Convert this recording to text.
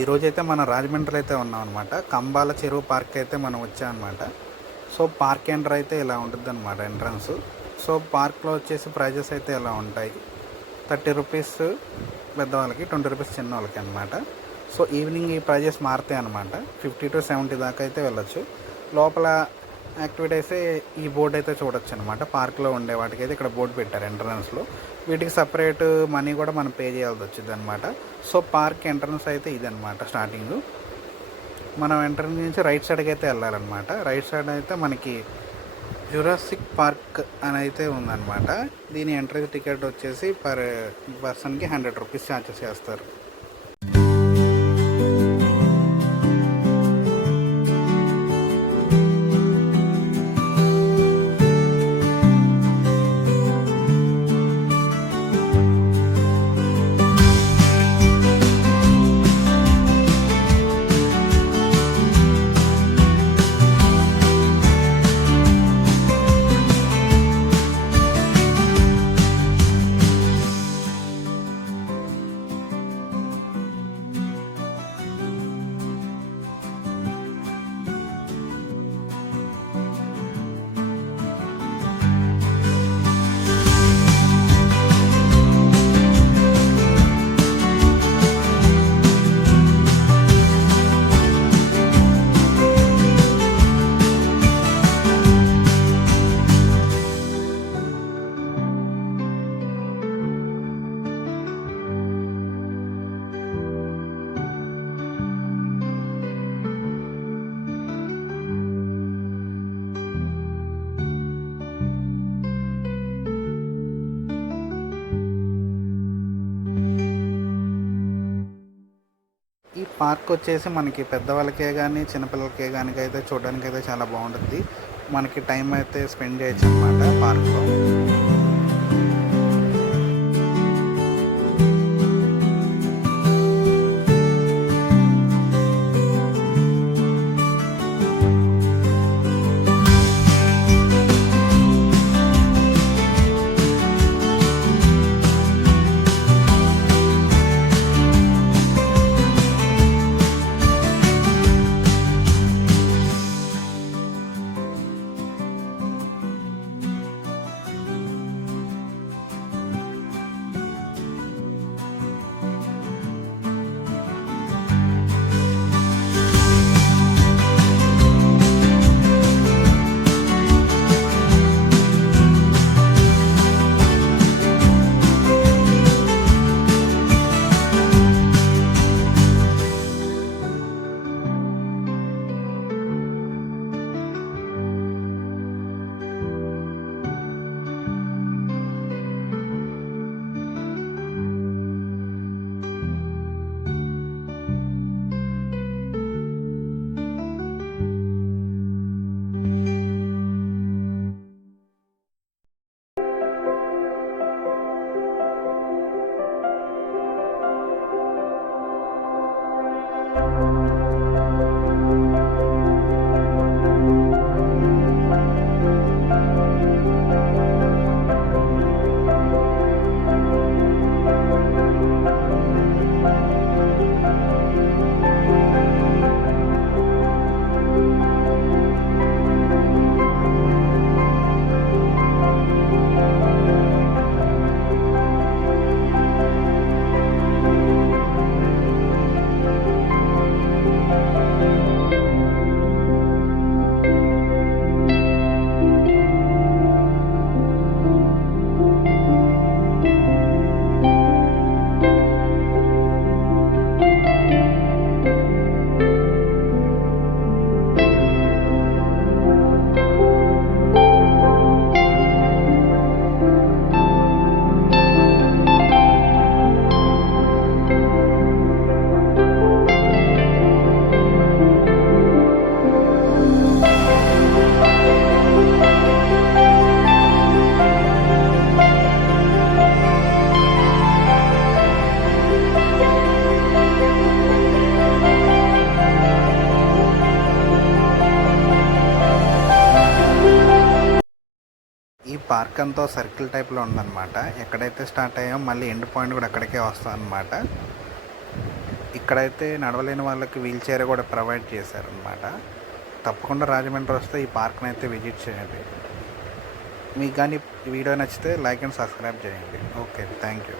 ఈరోజైతే మనం రాజమండ్రి అయితే ఉన్నాం అనమాట. కంబాల చెరువు పార్క్ అయితే మనం వచ్చామన్నమాట. సో పార్క్ ఎంటర్ అయితే ఇలా ఉంటుంది అనమాట ఎంట్రన్స్. సో పార్క్లో వచ్చేసి ప్రైజెస్ అయితే ఇలా ఉంటాయి. 30 రూపీస్ పెద్దవాళ్ళకి, 20 రూపీస్ చిన్న వాళ్ళకి అనమాట. సో ఈవినింగ్ ఈ ప్రైజెస్ మారుతాయి అనమాట. 50 to 70 దాకా అయితే వెళ్ళొచ్చు. లోపల యాక్టివిటీస్ ఈ బోర్డు అయితే చూడొచ్చు అనమాట. పార్క్లో ఉండే వాటికైతే ఇక్కడ బోర్డు పెట్టారు ఎంట్రన్స్లో. వీటికి సపరేట్ మనీ కూడా మనం పే చేయాల్సి వచ్చింది అనమాట. సో పార్క్ ఎంట్రన్స్ అయితే ఇదనమాట స్టార్టింగ్. మనం ఎంట్రన్స్ నుంచి రైట్ సైడ్కి అయితే వెళ్ళాలన్నమాట. రైట్ సైడ్ అయితే మనకి జురాసిక్ పార్క్ అని అయితే ఉందన్నమాట. దీని ఎంట్రీ టికెట్ వచ్చేసి పర్ పర్సన్కి 100 రూపీస్ ఛార్జెస్ చేస్తారు. ఈ పార్క్ వచ్చేసి మనకి పెద్దవాళ్ళకే కానీ చిన్నపిల్లలకే కానీ అయితే చూడడానికి అయితే చాలా బాగుంటుంది. మనకి టైం అయితే స్పెండ్ చేయొచ్చు అనమాట పార్క్లో. ఈ పార్క్ అంతా సర్కిల్ టైప్లో ఉందన్నమాట. ఎక్కడైతే స్టార్ట్ అయ్యామో మళ్ళీ ఎండ్ పాయింట్ కూడా అక్కడికే వస్తాం అన్నమాట. ఇక్కడైతే నడవలేని వాళ్ళకి వీల్ చైర్ కూడా ప్రొవైడ్ చేశారనమాట. తప్పకుండా రాజమండ్రి వస్తే ఈ పార్క్ని అయితే విజిట్ చేయండి. మీకు కానీ ఈ వీడియో నచ్చితే లైక్ అండ్ సబ్స్క్రైబ్ చేయండి. Okay, thank you.